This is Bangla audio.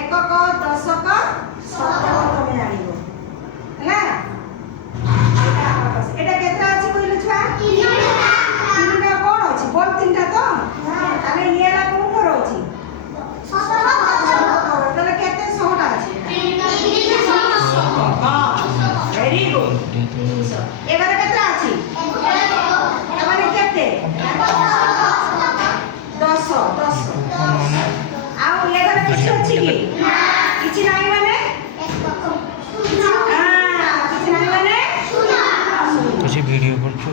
एकक दशक शतक तमे जानिबो ହେଲା এটা কেতরা আছে কইলু ছুয়া তিনটা কোন আছে বল তিনটা তো তাহলে ইয়েলা কোন কর আছে তাহলে কেতে শহটা আছে ভেরি গুড 300 এবারে কেতরা আছে মানে কেতে 10 ଆଉ ଏଗାର କିଛି ଅଛି କି କିଛି ନାହିଁ ମାନେ କିଛି ନାହିଁ ମାନେ କିଛି ଭିଡ଼ିଓ କରୁଛୁ